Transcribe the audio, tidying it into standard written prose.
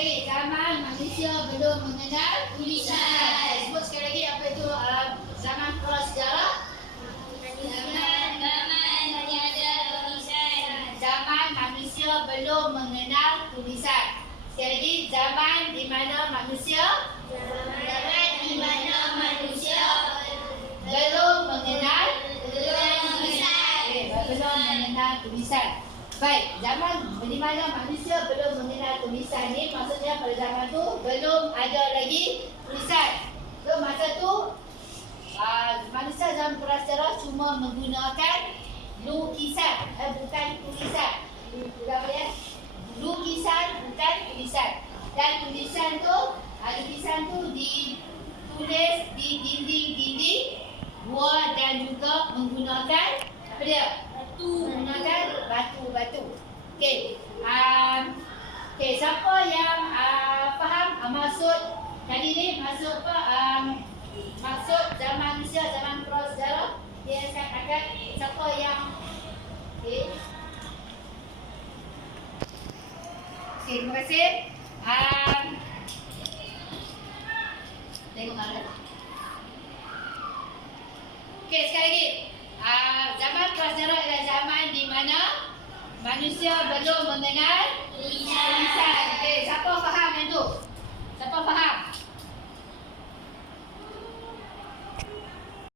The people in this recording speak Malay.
lagi. Zaman manusia belum mengenal tulisan. Sebut sekali lagi apa itu zaman prasejarah. Zaman manusia belum mengenal tulisan. Sekali lagi, zaman di mana manusia belum mengenal tulisan. Baik, zaman di mana manusia belum mengenal tulisan ni, maksudnya pada zaman tu belum ada lagi tulisan. So masa tu manusia zaman prasejarah cuma menggunakan lukisan, bukan tulisan. Lukisan bukan tulisan. Dan lukisan tu ditulis di dinding-dinding gua dan juga menggunakan apa dia? Menggunakan batu-batu. Okey. Okey, siapa yang faham maksud tadi ni, maksud apa? Maksud zaman manusia, zaman prasejarah. Dia akan siapa yang okey. Okey, terima kasih. Tengok mana. Okey, sekali lagi. Zaman prasejarah adalah zaman di mana manusia belum mengenal tulisan. Okey, siapa faham yang tu? Siapa faham?